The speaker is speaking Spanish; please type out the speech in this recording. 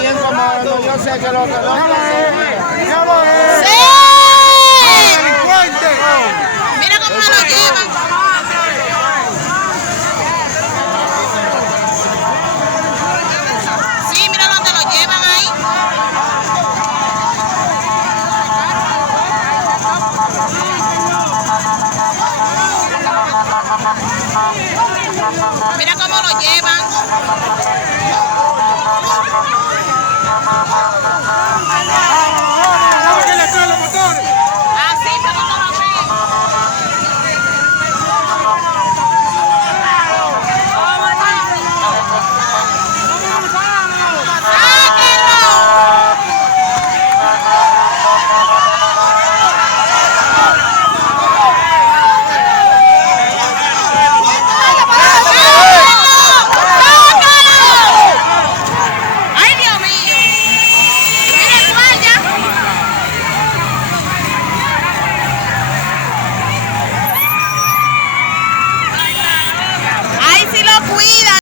bien como yo sé que lo que no. ¡Sí! Mira cómo me lo llevan. Sí, mira dónde lo llevan ahí. Mira cómo lo llevan.